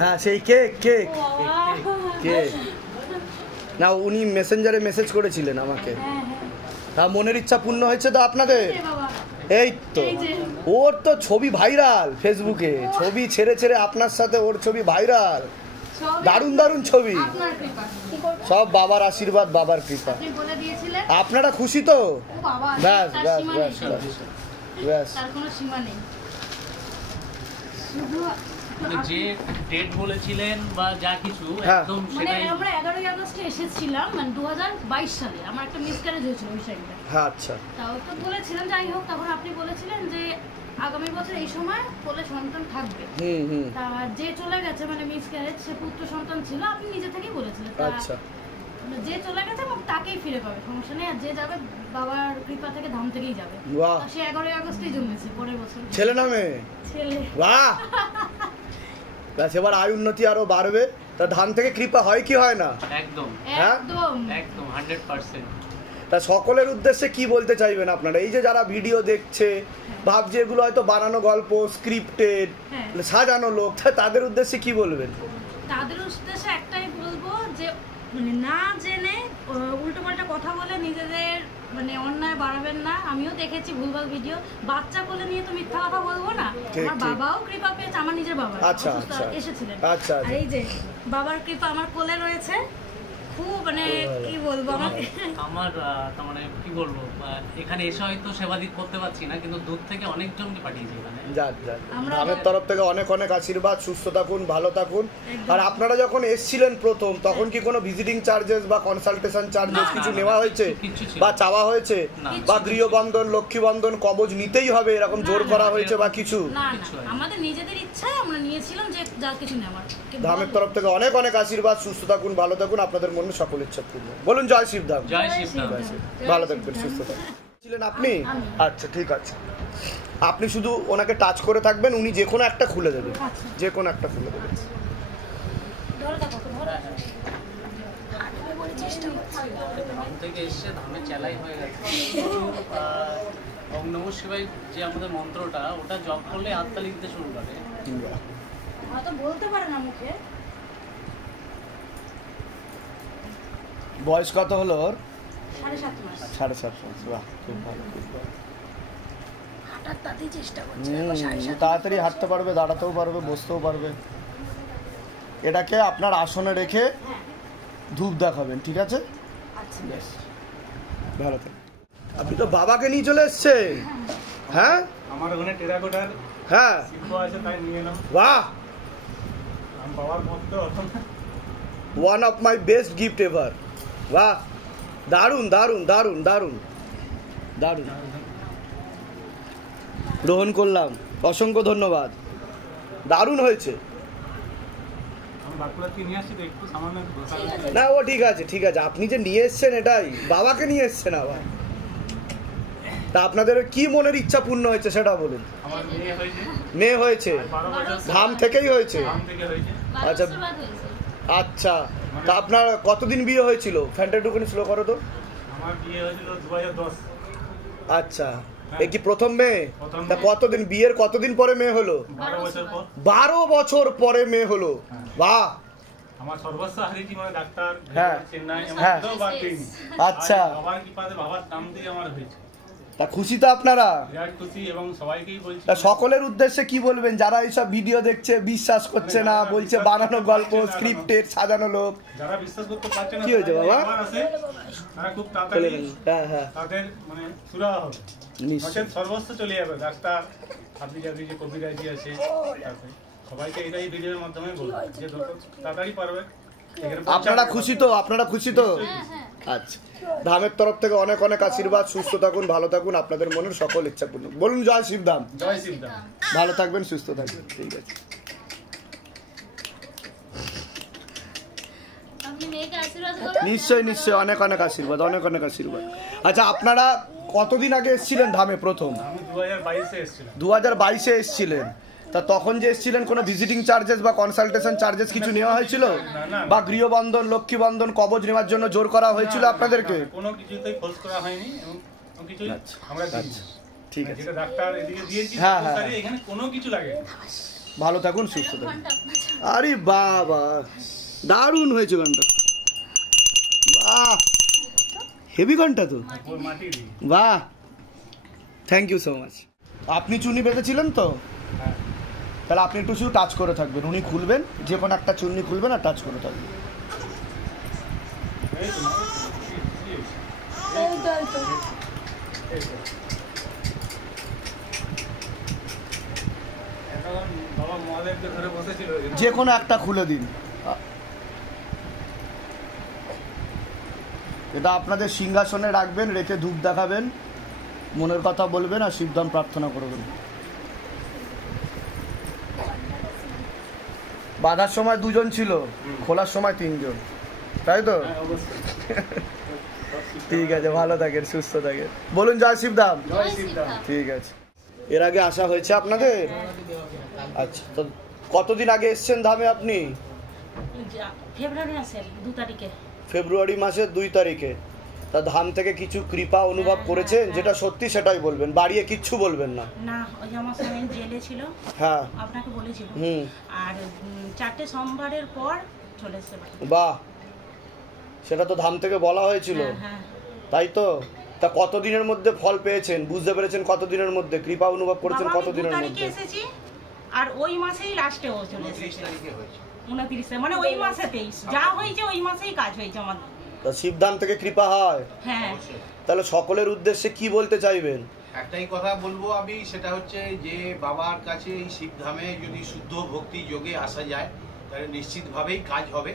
হ্যাঁ সেই cake cake cake না উনি মেসেঞ্জারে মেসেজ করেছিলেন আমাকে। তা মনের ইচ্ছা পূর্ণ হয়েছে তো আপনাদের? এই তো ওর তো ছবি ভাইরাল ফেসবুকে, ছবি ছেড়ে ছেড়ে আপনার সাথে ওর ছবি ভাইরাল, দারুণ দারুণ ছবি, সব বাবার আশীর্বাদ বাবার কৃপা। আপনারা খুশি তো? ব্যাস ব্যাস ব্যাস ব্যাস। যে ডেট বলেছিলেন বা যা কিছু একদম সেটাই। আমরা 11ই আগস্টে এসেছিলাম, মানে 2022 সালে আমার একটা মিসক্যারেজ হয়েছিল ওই সাইডে। হ্যাঁ আচ্ছা। তাও তো বলেছিলেন, যাই হোক তখন আপনি বলেছিলেন যে আগামী বছর এই সময় কোলে সন্তান থাকবে। তা যে চলে গেছে মানে মিসক্যারেজ, সে পুত্র সন্তান ছিল, আপনি নিজে থেকেই বলেছিলেন। আচ্ছা। যে চলে গেছে তাকেই ফিরে পাবে, সমস্যা নেই। আর যে যাবে বাবার কৃপা থেকে ধাম থেকেই যাবে। সে 11ই আগস্টেই জন্মেছে পরের বছর। ছেলে না মেয়ে? ছেলে। বাহ, এবার আয় উন্নতি আরো বাড়বে। তা ধাম থেকে কৃপা হয় কি হয় না? একদম একদম একদম 100%। তা সকলের উদ্দেশ্যে কি বলতে চাইবেন আপনারা? এই যে যারা ভিডিও দেখছে ভাবছে এগুলো হয়তো বানানো গল্প, স্ক্রিপ্টেড, সাজানো লোক, তাদের উদ্দেশ্যে কি বলবেন? তাদের উদ্দেশ্যে একটাই বলবো যে মানে না জেনে উল্টো পাল্টা কথা বলে নিজেদের মানে অন্যায় বাড়াবেন না। আমিও দেখেছি ভুলভাল ভিডিও, বাচ্চা কোলে নিয়ে তো মিথ্যা কথা বলবো না। আমার বাবাও কৃপা পেয়েছে, আমার নিজের বাবা এসেছিলেন। আর এই যে বাবার কৃপা আমার কোলে রয়েছে, খুব মানে কি বলবো আমার তার মানে কি বলবো, এখানে এসে হয়তো সেবাদিক করতে পারছি না, কিন্তু দূর থেকে অনেকজনকে পাঠিয়েছি এখানে। যাক যাক, আমাদের তরফ থেকে অনেক অনেক আশীর্বাদ, সুস্থ থাকুন, ভালো থাকুন। আর আপনারা যখন এসেছিলেন প্রথম, তখন কি কোনো ভিজিটিং চার্জেস বা কনসালটেশন চার্জেস কিছু নেওয়া হয়েছে বা চাওয়া হয়েছে? বা গৃহবন্ধন, লক্ষ্মী বন্ধন, কবজ নিতেই হবে এরকম জোর করা হয়েছে বা কিছু? আমাদের নিজেদের ইচ্ছায় আমরা নিয়েছিলাম যে যা কিছু নেওয়ার। ধামের তরফ থেকে অনেক অনেক আশীর্বাদ, সুস্থ থাকুন, ভালো থাকুন, আপনাদের মনে সকল ইচ্ছা পূর্ণ। বলুন জয় শিবধাম। জয় শিবধাম। ভালো থাকবেন, সুস্থ থাকবেন। ছিলেন আপনি? আচ্ছা ঠিক আছে, আপনি শুধু ওনাকে টাচ করে থাকবেন, উনি যে কোনো একটা খুলে দেবেন, যে কোনো একটা খুলে দেবেন। ধাম থেকে এসে ধামে চেলাই হয়ে গেছে। ওম নমঃ শিবায় যে আমাদের মন্ত্রটা, ওটা জপ করলে হাততালি দিতে শুরু করে। তো বলতে পারে না মুখে। বয়স কত হলো ওর? 7.5 মাস। 7.5 মাস। বাহ, খুব ভালো, খুব ভালো। হাঁটার তাড়াতাড়ি চেষ্টা করছে, তাড়াতাড়ি হাঁটতে পারবে, দাঁড়াতেও পারবে, বসতেও পারবে। এটাকে আপনার আসনে রেখে ধূপ দেখাবেন, ঠিক আছে? আচ্ছা বেশ, ভালো থাকবেন। আপনি তো বাবাকে নিয়ে চলে এসেছেন। হ্যাঁ, আমার ওখানে টেরাকোটার হ্যাঁ শিল্প আছে, তাই নিয়ে এলাম। বাহ, আমি বাবার ভক্ত। One of my best gift ever. বাহ, দারুণ দারুণ দারুণ দারুণ দারুণ। গ্রহণ করলাম, অসংখ্য ধন্যবাদ, দারুণ হয়েছে। না ও ঠিক আছে, ঠিক আছে, আপনি যে নিয়ে এসছেন এটাই, বাবাকে নিয়ে এসছেন আবার। তা আপনাদের কি মনের ইচ্ছা পূর্ণ হয়েছে সেটা বলুন। মেয়ে হয়েছে? ধাম থেকেই হয়েছে? আচ্ছা আচ্ছা, তা আপনার কতদিন বিয়ে হয়েছিল? ফ্যানটা একটুখানি স্লো করো তো। আমার বিয়ে হয়েছিল 2010। আচ্ছা, এই কি প্রথম মেয়ে? তা কতদিন বিয়ের কতদিন পরে মেয়ে হলো? 12 বছর পর। 12 বছর পরে মেয়ে হলো। বাহ, আমার সর্বস্ব হারিয়েছি, মানে ডাক্তার চেন্নাই, আচ্ছা, বাবার কৃপাতে বাবার নাম দিয়ে আমার হয়েছে। তা খুশি তো আপনারা? বিরাট খুশি, এবং সবাইকেই বলছি। তা সকলের উদ্দেশ্যে কি বলবেন যারা এইসব ভিডিও দেখছে, বিশ্বাস করছে না, বলছে বানানো গল্প, স্ক্রিপ্টেড, সাজানো লোক? যারা বিশ্বাস করতে পারছে না, কি হয়েছে বাবা? তারা খুব তাড়াতাড়ি হ্যাঁ তাদের মানে সুরা হবে, সর্বস্ব চলে যাবে। ডাক্তার আপনি যাবি, যে কবিরাজি আছে, সবাইকে এটাই ভিডিওর মাধ্যমে বলবো যে তাড়াতাড়ি পারবে। আপনারা খুশি তো? আপনারা খুশি তো? আচ্ছা, ধামের তরফ থেকে অনেক অনেক আশীর্বাদ, সুস্থ থাকুন, ভালো থাকুন, আপনাদের মনের সকল ইচ্ছা পূর্ণ। বলুন জয় শিবধাম। জয় শিবধাম। ভালো থাকবেন, সুস্থ থাকবেন, ঠিক আছে। নিশ্চয়ই নিশ্চয়ই, অনেক অনেক আশীর্বাদ, অনেক অনেক আশীর্বাদ। আচ্ছা, আপনারা কতদিন আগে এসেছিলেন ধামে প্রথম? আমি 2022-এ এসেছিলাম। 2022-এ এসেছিলেন। তা তখন যে এসেছিলেন কোনো ভিজিটিং চার্জেস বা কনসালটেশন চার্জেস কিছু নেওয়া হয়েছিল? বা গৃহবন্ধন, লক্ষ্মী বন্ধন, কবজ নেওয়ার জন্য জোর করা হয়েছিল আপনাদেরকে? কোনো কিছুতেই খোঁজ করা হয়নি, এবং কিছুই আমরা দিইনি। ঠিক আছে, যেটা ডাক্তার এদিকে দিয়েছি, এখানে কোনো কিছু লাগে। ভালো থাকুন, সুস্থ থাকুন। আরে বাবা, দারুণ হয়েছে গানটা, বাহ, হেভি গানটা তো, বাহ, থ্যাংক ইউ সো মাচ। আপনি চুনি বেঁধেছিলেন তো? তাহলে আপনি একটু শুধু টাচ করে থাকবেন, উনি খুলবেন, যে কোনো একটা চুন্নি খুলবেন আর টাচ করে থাকবেন। যে কোনো একটা খুলে দিন, এটা আপনাদের সিংহাসনে রাখবেন, রেখে ধূপ দেখাবেন, মনের কথা বলবেন আর শিবধাম প্রার্থনা করবেন। বাঁধার সময় 2 জন ছিল, খোলার সময় 3 জন, তাই তো? ঠিক আছে, ভালো থাকেন, সুস্থ থাকেন, বলুন জয় শিবধাম। ঠিক আছে। এর আগে আসা হয়েছে আপনাদের? আচ্ছা, তো কতদিন আগে এসছেন ধামে আপনি? ফেব্রুয়ারি মাসের 2 তারিখে। তা ধাম থেকে কিছু কৃপা অনুভব করেছেন? যেটা সত্যি সেটাই বলবেন, বাড়িয়ে কিচ্ছু বলবেন না। না, ওই আমার স্বামী জেলে ছিল, হ্যাঁ আপনাকে বলেছিল, আর 4টে সোমবারের পর চলে এসেছে। বাহ, সেটা তো ধাম থেকে বলা হয়েছিল, তাই তো? তা কতদিনের মধ্যে ফল পেয়েছেন, বুঝতে পেরেছেন কতদিনের মধ্যে কৃপা অনুভব করেছেন? কতদিনের মধ্যে? এসেছি, আর ওই মাসেই লাস্টে ও চলে এসেছে, 29 মানে ওই মাসেতেই যা হয়েছে, ওই মাসেই কাজ হয়েছে আমাদের। তা শিবধাম থেকে কৃপা হয়? হ্যাঁ। তাহলে সকলের উদ্দেশ্যে কি বলতে চাইবেন? একটাই কথা বলবো আমি, সেটা হচ্ছে যে বাবার কাছে এই শিবধামে যদি শুদ্ধ ভক্তি যোগে আসা যায় তাহলে নিশ্চিতভাবেই কাজ হবে।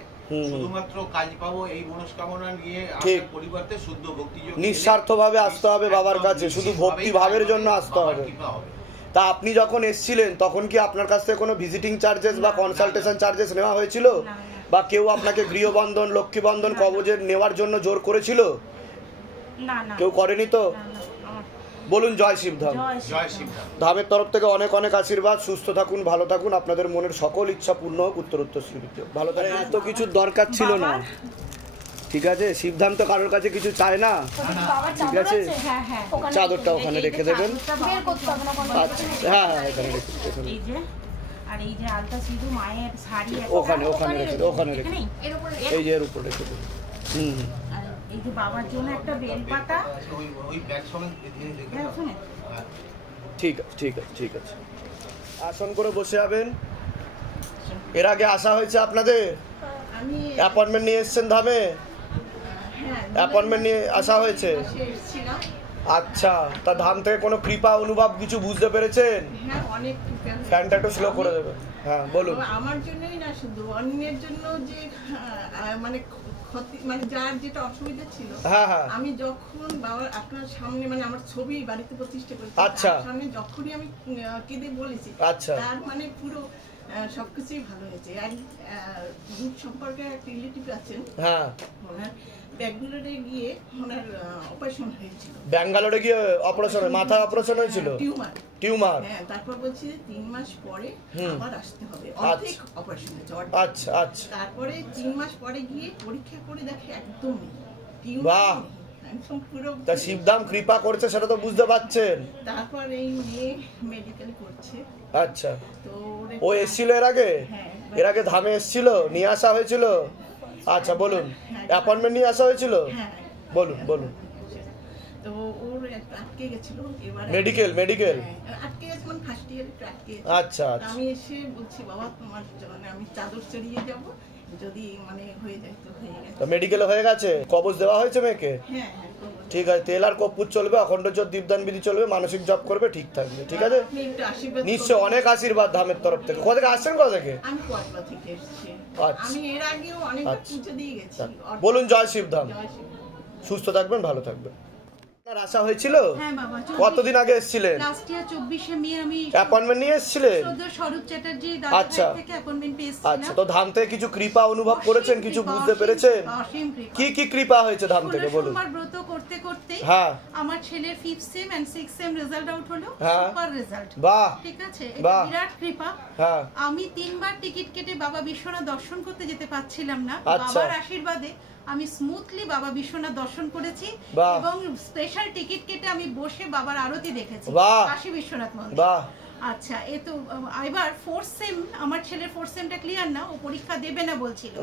শুধুমাত্র কাজ পাবো এই মনস্কামনা নিয়ে আসার পরিবর্তে শুদ্ধ ভক্তি যোগে নিঃস্বার্থভাবে আসতে হবে বাবার কাছে, শুধু ভক্তি ভাবের জন্য আসতে হবে। তা আপনি যখন এসেছিলেন তখন কি আপনার কাছ থেকে কোনো ভিজিটিং চার্জেস বা কনসালটেশন চার্জেস নেওয়া হয়েছিল? বা কেউ আপনাকে গৃহবন্ধন, লক্ষ্মীবন্ধন, কবজের নেওয়ার জন্য জোর করেছিল? না না, কেউ করেনি তো? বলুন জয় শিবধাম। জয় শিবধাম। ধামের তরফ থেকে অনেক অনেক আশীর্বাদ, সুস্থ থাকুন, ভালো থাকুন, আপনাদের মনের সকল ইচ্ছা পূর্ণ হোক, উত্তরোত্তর শ্রীবৃদ্ধি হোক। ভালো থাকুন। এত কিছুর দরকার ছিল না, ঠিক আছে? শিবধাম তো কারোর কাছে কিছু চায় না, ঠিক আছে? চাদরটা ওখানে রেখে দেবেন। আচ্ছা, হ্যাঁ হ্যাঁ, এখানে রেখে দেবেন। আর এই যে আলতা সিঁদুর, মায়ের শাড়ি ওখানে ওখানে রেখে দেবেন, ওখানে রেখে দেবেন, এই যে এর উপর রেখে দেবেন। আর এই যে বাবার জন্য একটা বেলপাতা, ওই ব্যাগ সঙ্গে ঠিক আছে, ঠিক আছে, ঠিক আছে। আসন করে বসে যাবেন। এর আগে আসা হয়েছে আপনাদের? অ্যাপয়েন্টমেন্ট নিয়ে এসেছেন ধামে? অ্যাপয়েন্টমেন্ট নিয়ে আসা হয়েছে? আচ্ছা, তা ধাম থেকে কোনো কৃপা অনুভব কিছু বুঝতে পেরেছেন? হ্যাঁ, অনেক ফ্যানটা একটু স্লো করে দেবেন। হ্যাঁ বলুন। আমার জন্যই না, শুধু অন্যের জন্য যে মানে ক্ষতি, মানে যার যেটা অসুবিধা ছিল, হ্যাঁ হ্যাঁ, আমি যখন বাবার আপনার সামনে, মানে আমার ছবি বাড়িতে প্রতিষ্ঠা করেছি, আচ্ছা, সামনে যখনই আমি কেঁদে বলেছি, আচ্ছা, তার মানে পুরো সবকিছুই ভালো হয়েছে। এক দূর সম্পর্কে এক রিলেটিভ আছেন, হ্যাঁ, ওনার ব্যাঙ্গালোরে গিয়ে ওনার অপারেশন হয়েছিল। ব্যাঙ্গালোরে গিয়ে অপারেশন, মাথা অপারেশন হয়েছিল? টিউমার। টিউমার, হ্যাঁ। তারপর বলছি 3 মাস পরে আবার আসতে হবে, অর্ধেক অপারেশন হয়েছে। আচ্ছা আচ্ছা। তারপরে 3 মাস পরে গিয়ে পরীক্ষা করে দেখে একদম নেই বাহ, একদম পুরো। তা শিবধাম কৃপা করছে সেটা তো বুঝতে পারছেন। তারপর এই মেয়ে মেডিকেল করছে। আচ্ছা, তো ও এসেছিল এর আগে? এর আগে ধামে এসেছিল, নিয়ে আসা হয়েছিল? আচ্ছা বলুন, অ্যাপয়েন্টমেন্ট নিয়ে আসা হয়েছিল? বলুন বলুন। তো ওর আটকে গেছিল, এবারে মেডিকেল আটকে গেছে, মানে ফার্স্ট ইয়ারে আটকে গেছে। আচ্ছা আচ্ছা। আমি এসে বলছি বাবা তোমার জন্য আমি চাদর চড়িয়ে যাব, যদি মানে হয়ে যায় তো হয়ে গেছে। তো মেডিকেলে হয়ে গেছে? কবজ দেওয়া হয়েছে মেয়েকে? হ্যাঁ, ঠিক আছে, তেল আর কর্পূর চলবে, অখণ্ড জ্যোৎ দীপদান বিধি চলবে, মানসিক জপ করবে, ঠিক থাকবে, ঠিক আছে? নিশ্চয় অনেক আশীর্বাদ ধামের তরফ থেকে। কোথা থেকে আসছেন? কোথা থেকে? আমি কোয়াটবা থেকে এসেছি। আচ্ছা, আমি এর আগেও অনেক পুজো দিয়ে গেছি। বলুন জয় শিবধাম। সুস্থ থাকবেন, ভালো থাকবেন। আপনার আশা হয়েছিল? হ্যাঁ বাবা। কতদিন আগে এসেছিলেন? লাস্ট ইয়ার 24 মে আমি অ্যাপয়েন্টমেন্ট নিয়ে এসেছিলেন? স্বরূপ চ্যাটার্জি দাদা থেকে অ্যাপয়েন্টমেন্ট পেয়েছিলাম। আচ্ছা, তো ধাম থেকে কিছু কৃপা অনুভব করেছেন, কিছু বুঝতে পেরেছেন? অসীম কৃপা। কি কি কৃপা হয়েছে ধাম থেকে বলুন? সোমবার ব্রত করতে করতে হ্যাঁ, আমার ছেলের 5th sem and 6th sem result out হলো। হ্যাঁ, সুপার রেজাল্ট। বাহ, ঠিক আছে, এটা বিরাট কৃপা। হ্যাঁ, আমি 3বার টিকিট কেটে বাবা বিশ্বনাথ দর্শন করতে যেতে পারছিলাম না, আচ্ছা, বাবার আশীর্বাদে আমি স্মুথলি বাবা বিশ্বনাথ দর্শন করেছি এবং স্পেশাল টিকিট কেটে আমি বসে বাবার আরতি দেখেছি কাশী বিশ্বনাথ মন্দির। আচ্ছা, এ তো এবার 4th সেম, আমার ছেলের 4th সেমটা ক্লিয়ার না, ও পরীক্ষা দেবে না বলছিল।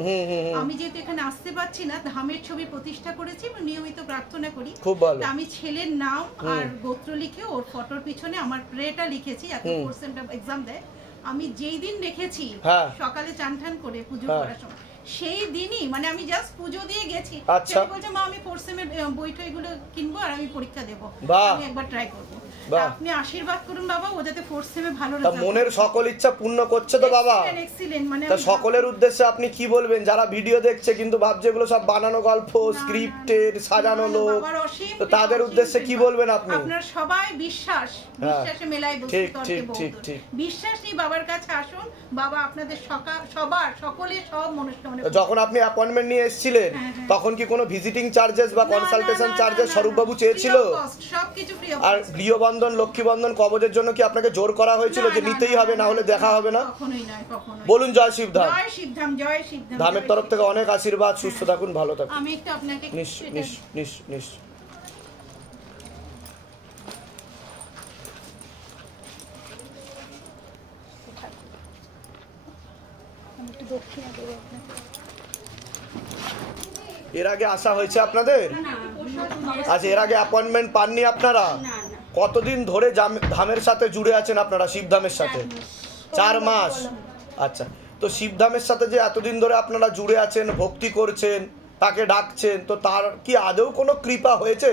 আমি যেহেতু এখানে আসতে পারছি না, ধামের ছবি প্রতিষ্ঠা করেছি এবং নিয়মিত প্রার্থনা করি। খুব ভালো। আমি ছেলের নাম আর গোত্র লিখে ওর ফটোর পিছনে আমার প্রেটা লিখেছি, এখন 4th সেমটা এক্সাম দেয়। আমি যেই দিন দেখেছি সকালে চান টান করে পুজো করার সময়, সেই দিনই মানে আমি জাস্ট পুজো দিয়ে গেছি, সে বলছে মা আমি 4th সেমের বই টইগুলো কিনবো আর আমি পরীক্ষা দেবো, আমি একবার ট্রাই করবো। আপনি আশীর্বাদ করুন বাবা, ও যাতে 4th সেমে ভালো রেজাল্ট। মনের সকল ইচ্ছা পূর্ণ করছে তো বাবা। এক্সিলেন্ট। মানে তা সকলের উদ্দেশ্যে আপনি কি বলবেন যারা ভিডিও দেখছে কিন্তু ভাবছে এগুলো সব বানানো গল্প, স্ক্রিপ্টেড, সাজানো লোক, তো তাদের উদ্দেশ্যে কি বলবেন আপনি? আপনারা সবাই বিশ্বাসে মেলায় বসে তর্কে বহুত। বিশ্বাসী বাবার কাছে আসুন, বাবা আপনাদের সকলের সব মনস্কামনা। যখন আপনি অ্যাপয়েন্টমেন্ট নিয়ে এসেছিলেন তখন কি কোনো ভিজিটিং চার্জেস বা কনসালটেশন চার্জেস স্বরূপবাবু চেয়েছিল? সবকিছু ফ্রি অফ। আর গৃহবন্ধন, লক্ষ্মীবন্ধন, কবজের জন্য কি আপনাকে জোর করা হয়েছিল যে নিতেই হবে, না হলে দেখা হবে না? কখনোই নয়, কখনোই। বলুন জয় শিবধাম। জয় শিবধাম, জয় শিবধাম। ধামের তরফ থেকে অনেক আশীর্বাদ, সুস্থ থাকুন, ভালো থাকুন। আমি একটু আপনাকে এর আগে আসা হয়েছে আপনাদের? আচ্ছা, এর আগে অ্যাপয়েন্টমেন্ট পাননি আপনারা? কতদিন ধরে ধামের সাথে জুড়ে আছেন আপনারা, শিবধামের সাথে? 4 মাস। আচ্ছা, তো শিবধামের সাথে যে এতদিন ধরে আপনারা জুড়ে আছেন, ভক্তি করছেন, তাকে ডাকছেন, তো তার কি আদৌ কোনো কৃপা হয়েছে?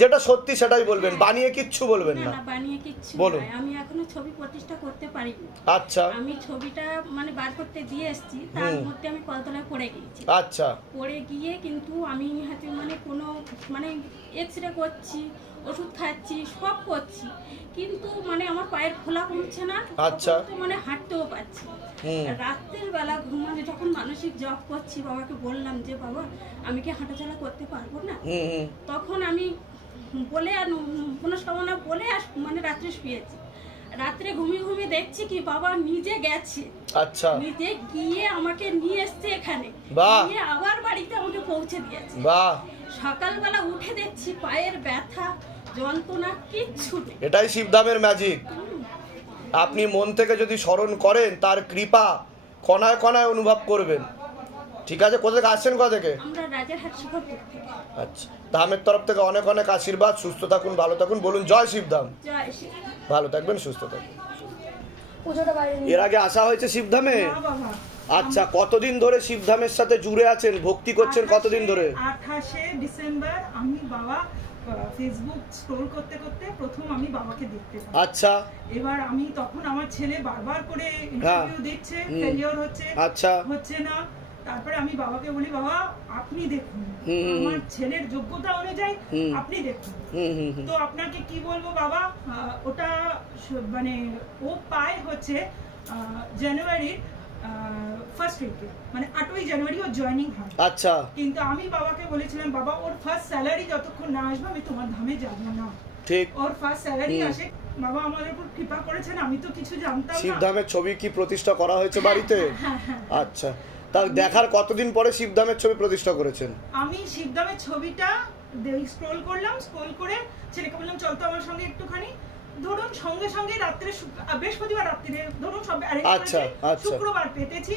যেটা সত্যি সেটাই বলবেন, বানিয়ে কিচ্ছু বলবেন না। বানিয়ে কিচ্ছু বলুন। আমি এখনো ছবি প্রতিষ্ঠা করতে পারিনি। আচ্ছা। আমি ছবিটা মানে বার করতে দিয়ে এসেছি, তার মধ্যে আমি কলতলায় পড়ে গিয়েছি। আচ্ছা। পড়ে গিয়ে কিন্তু আমি হাতে মানে কোনো মানে এক্সরে করছি, ওষুধ খাচ্ছি, সব করছি, কিন্তু মানে আমার পায়ের ফোলা কমছে না। আচ্ছা। মানে হাঁটতেও পারছি। রাত্রের বেলা ঘুমাতে যখন মানসিক জপ করছি, বাবাকে বললাম যে বাবা আমি কি হাঁটাচলা করতে পারবো না, তখন আমি বলে আর মনস্কামনা বলে মানে রাত্রে শুয়েছি। রাত্রে ঘুমিয়ে দেখছি কি বাবা নিজে গেছে। আচ্ছা। নিজে গিয়ে আমাকে নিয়ে এসছে এখানে, নিয়ে আবার বাড়িতে আমাকে পৌঁছে দিয়েছে। বাহ। সকালবেলা উঠে দেখছি পায়ের ব্যথা, যন্ত্রণা কিচ্ছু নেই। এটাই শিবধামের ম্যাজিক। আপনি মন থেকে যদি স্মরণ করেন, তার কৃপা কণায় কণায় অনুভব করবেন। ঠিক আছে, কোথা থেকে আসছেন? কোথা থেকে? আমরা রাজারহাট শিবপুর থেকে। আচ্ছা, ধামের তরফ থেকে অনেক অনেক আশীর্বাদ, সুস্থ থাকুন, ভালো থাকুন। বলুন জয় শিবধাম। জয় শিবধাম। ভালো থাকবেন, সুস্থ থাকবেন। এর আগে আসা হয়েছে শিবধামে? আচ্ছা, কতদিন ধরে শিবধামের সাথে জুড়ে আছেন, ভক্তি করছেন কতদিন ধরে? 28শে ডিসেম্বর আমি বাবা ফেসবুক স্ক্রল করতে করতে প্রথম আমি বাবাকে দেখতে পাই। আচ্ছা। এবার আমি তখন আমার ছেলে বারবার করে ইন্টারভিউ দিচ্ছে, ফেলিওর হচ্ছে, আচ্ছা, হচ্ছে না। তারপরে আমি বাবাকে বলি বাবা আপনি দেখুন, আমার ছেলের যোগ্যতা অনুযায়ী আপনি দেখুন। তো আপনাকে কি বলবো বাবা, ওটা মানে ও পায় হচ্ছে জানুয়ারি ফার্স্ট উইকে, মানে 8ই জানুয়ারি ওর জয়েনিং হয়। আচ্ছা। কিন্তু আমি বাবাকে বলেছিলাম বাবা ওর ফার্স্ট স্যালারি যতক্ষণ না আসবে আমি তোমার ধামে যাব না। ঠিক। ওর ফার্স্ট স্যালারি আসে, বাবা আমাদের উপর কৃপা করেছেন, আমি তো কিছু জানতাম না। শিবধামের ছবি কি প্রতিষ্ঠা করা হয়েছে বাড়িতে? আচ্ছা, তা দেখার কতদিন পরে শিবধামের ছবি প্রতিষ্ঠা করেছেন? আমি শিবধামের ছবিটা স্ক্রল করলাম, স্ক্রল করে ছেলেকে বললাম চল তো আমার সঙ্গে একটুখানি। ধরুন সঙ্গে সঙ্গে রাত্রে বৃহস্পতিবার রাত্রে ধরুন সব অ্যারেঞ্জ করেছি, শুক্রবার পেতেছি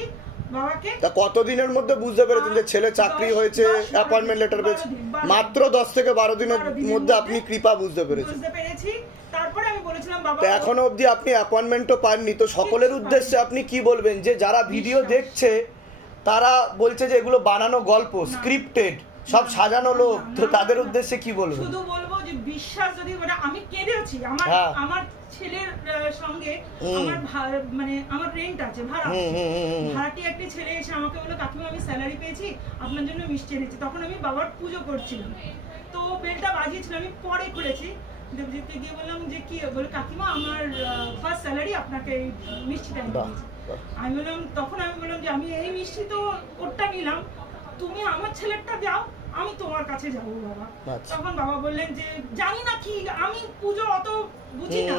বাবাকে। তা কতদিনের মধ্যে বুঝতে পেরেছেন যে ছেলে চাকরি হয়েছে, অ্যাপয়েন্টমেন্ট লেটার পেয়েছে? মাত্র 10 থেকে 12 দিনের মধ্যে আপনি কৃপা বুঝতে পেরেছি। তারপরে আমি বলেছিলাম বাবা এখনো অবধি আপনি অ্যাপয়েন্টমেন্টও পাননি, তো সকলের উদ্দেশ্যে আপনি কি বলবেন যে যারা ভিডিও দেখছে তারা বলছে যে এগুলো বানানো গল্প, স্ক্রিপ্টেড, সব সাজানো লোক, তো তাদের উদ্দেশ্যে কি বলবেন? শুধু বলবো যে বিশ্বাস যদি মানে আমি কেঁদেছি আমার ছেলের সঙ্গে মানে আমার রেন্ট আছে, ভাড়াটি একটা ছেলে এসে আমাকে বললো কাকিমা আমি স্যালারি পেয়েছি, আপনার জন্য মিষ্টি এনেছি। তখন আমি বাবার পুজো করছিলাম, তো বেলটা বাজিয়েছিল, আমি পরে খুলেছি, দেবজিৎকে গিয়ে বললাম যে কি, বলে কাকিমা আমার ফার্স্ট স্যালারি আপনাকে মিষ্টিটা এনে দিয়েছি। আমি বললাম, তখন আমি বললাম যে আমি এই মিষ্টি তো ওরটা নিলাম, তুমি আমার ছেলেরটা দাও, আমি তোমার কাছে যাবো বাবা। তখন বাবা বললেন যে জানি না কি, আমি পুজো অত বুঝি না,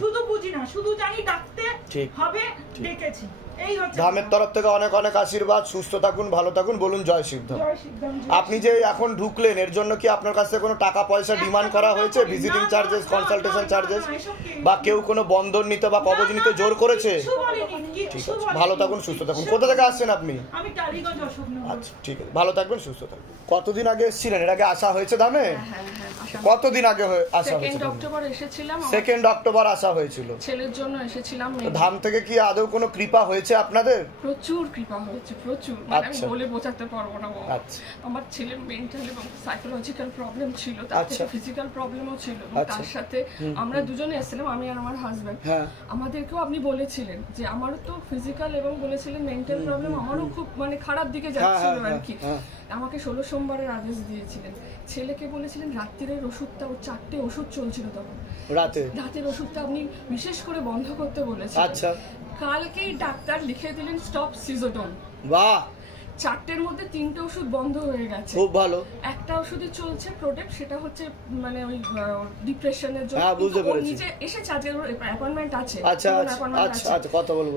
শুধু বুঝি না, শুধু জানি ডাকতে হবে, ডেকেছি। ধামের তরফ থেকে অনেক অনেক আশীর্বাদ, সুস্থ থাকুন, ভালো থাকুন, বলুন জয় শিবধাম। আপনি যে এখন ঢুকলেন এর জন্য কি আপনার কাছে কোনো টাকা পয়সা ডিমান্ড করা হয়েছে, ভিজিটিং চার্জেস, কনসালটেশন চার্জেস, বা কেউ কোনো বন্ধন নিতে বা কবজ নিতে জোর করেছে? ঠিক আছে, ভালো থাকুন, সুস্থ থাকুন। কোথা থেকে আসছেন আপনি? আচ্ছা ঠিক আছে, ভালো থাকবেন, সুস্থ থাকবেন। কতদিন আগে এসেছিলেন? এর আগে আসা হয়েছে ধামে? কতদিন আগে আসা হয়েছে? 2 অক্টোবর এসেছিলাম, 2 অক্টোবর আসা হয়েছিল। ছেলের জন্য এসেছিলাম। ধাম থেকে কি আদৌ কোনো কৃপা হয়েছে আপনাদের? প্রচুর কৃপা হয়েছে, প্রচুর, মানে আমি বলে বোঝাতে পারবো না। আচ্ছা, আমার ছেলের মেন্টাল এবং সাইকোলজিক্যাল প্রবলেম ছিল, তার সাথে ফিজিক্যাল প্রবলেমও ছিল। তার সাথে আমরা দুজনে এসেছিলাম, আমি আর আমার হাজবেন্ড। আমাদেরকেও আপনি বলেছিলেন যে আমারও তো ফিজিক্যাল এবং বলেছিলেন মেন্টাল প্রবলেম আমারও খুব মানে খারাপ দিকে যাচ্ছিল আর কি। আমাকে 16 সোমবারের আদেশ দিয়েছিলেন। ছেলেকে বলেছিলেন রাত্রির ওষুধটা, ওর 4টে ওষুধ চলছিল তখন, রাতের ওষুধটা আপনি বিশেষ করে বন্ধ করতে বলেছিলেন। আচ্ছা, কালকেই ডাক্তার লিখে দিলেন স্টপ সিজোডন। বাহ, 4টের মধ্যে 3টে ওষুধ বন্ধ হয়ে গেছে। খুব ভালো। একটা ওষুধই চলছে প্রোটেক্ট, সেটা হচ্ছে মানে ওই ডিপ্রেশনের জন্য। বুঝতে পেরেছি। নিজে এসেছে, আজকে অ্যাপয়েন্টমেন্ট আছে। আচ্ছা আচ্ছা আচ্ছা, কথা বলবো,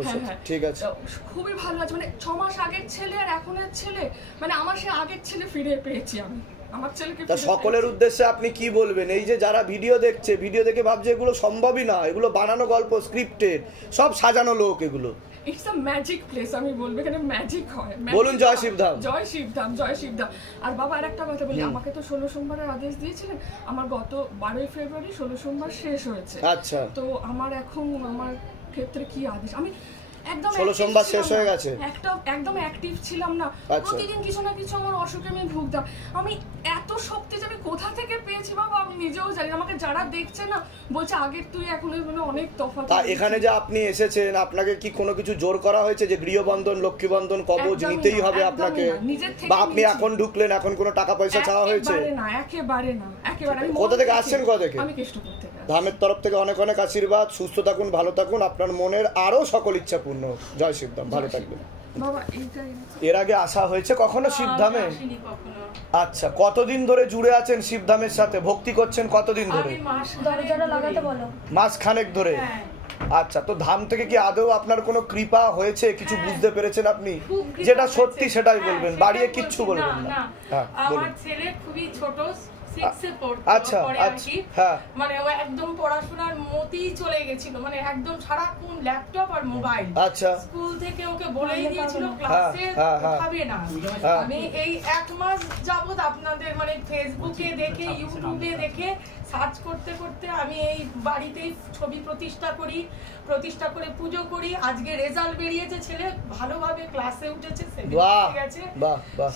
ঠিক আছে। খুবই ভালো আছে, মানে 6 মাস আগের ছেলে আর এখনের ছেলে, মানে আমার সে আগের ছেলে ফিরে পেয়েছি আমি। আমার ছেলেকে সকলের উদ্দেশ্যে আপনি কি বলবেন? এই যে যারা ভিডিও দেখছে, ভিডিও দেখে ভাবছে এগুলো সম্ভবই না, এগুলো বানানো গল্প, স্ক্রিপ্টেড, সব সাজানো লোক, এগুলো ইটস আ ম্যাজিক প্লেস। আমি বলবো এখানে ম্যাজিক হয়। বলুন জয় শিবধাম, জয় শিবধাম, জয় শিবধাম। আর বাবা আরেকটা কথা বলি, আমাকে তো 16 সোমবারের আদেশ দিয়েছিলেন, আমার গত 12 ফেব্রুয়ারি 16 সোমবার শেষ হয়েছে। আচ্ছা, তো আমার এখন আমার ক্ষেত্রে কি আদেশ? আমি একদম 16 সোমবার শেষ হয়ে গেছে, একদম অ্যাক্টিভ ছিলাম না, প্রতিদিন কিছু না কিছু আমার অসুখে আমি ভুগতাম। আমি এত শক্তি যে আমি কোথা থেকে পেয়েছি বাবা আমি নিজেও জানি। আমাকে যারা দেখছে না বলছে আগের তুই এখন অনেক তফাৎ। এখানে যে আপনি এসেছেন, আপনাকে কি কোনো কিছু জোর করা হয়েছে যে গৃহবন্ধন, লক্ষ্মীবন্ধন, কবজ নিতেই হবে আপনাকে, বা আপনি এখন ঢুকলেন এখন কোনো টাকা পয়সা চাওয়া হয়েছে? একেবারে না, একেবারে। কোথা থেকে আসছেন? কোথা থেকে? আমি কেষ্টপুর থেকে। ধামের তরফ থেকে অনেক অনেক আশীর্বাদ, সুস্থ থাকুন, ভালো থাকুন, আপনার মনের আরো সকল ইচ্ছা পূর্ণ হোক। জয় শিবধাম, ভালো থাকবেন। এর আগে আসা হয়েছে কখনো শিবধামে? আচ্ছা, কতদিন ধরে জুড়ে আছেন শিবধামের সাথে, ভক্তি করছেন কতদিন ধরে? মাস খানেক ধরে। আচ্ছা, তো ধাম থেকে কি আদৌ আপনার কোনো কৃপা হয়েছে? কিছু বুঝতে পেরেছেন আপনি? যেটা সত্যি সেটাই বলবেন, বাড়িয়ে কিচ্ছু বলবেন না। আমার ছেলে খুবই ছোট, আচ্ছা আচ্ছা, মানে ও একদম পড়াশোনার মতেই চলে গেছিল, মানে একদম সারাক্ষণ ল্যাপটপ আর মোবাইল। আচ্ছা, স্কুল থেকে ওকে বলেই দিয়েছিল ক্লাসে খাবে না। আমি এই 1 মাস যাবত আপনাদের মানে ফেসবুকে দেখে, ইউটিউবে দেখে সার্চ করতে করতে আমি এই বাড়িতেই ছবি প্রতিষ্ঠা করে পুজো করি। আজকে রেজাল্ট বেরিয়েছে, ছেলে ভালোভাবে ক্লাসে উঠেছে,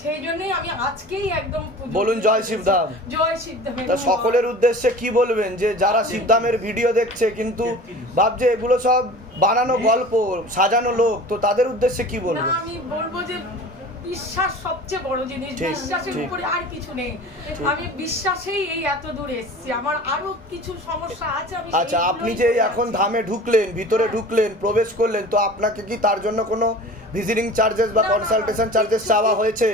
সেই জন্যই আমি আজকেই একদম বলুন জয় শিবধাম। জয় শিবধাম। সকলের উদ্দেশ্যে কি বলবেন যে যারা শিবধামের ভিডিও দেখছে কিন্তু ভাবছে এগুলো সব বানানো গল্প, সাজানো লোক, তো তাদের উদ্দেশ্যে কি বলবেন? আমি বলবো যে বিশ্বাস সবচেয়ে বড় জিনিস, বিশ্বাসের উপরে আর কিছু নেই। আমি বিশ্বাসেই এই এত দূর এসেছি, আমার আরো কিছু সমস্যা আছে। আচ্ছা, আপনি যে এখন ধামে ঢুকলেন, ভিতরে ঢুকলেন, প্রবেশ করলেন, তো আপনাকে কি তার জন্য কোনো ভিজিটিং চার্জেস বা কনসালটেশন চার্জেস চাওয়া হয়েছে,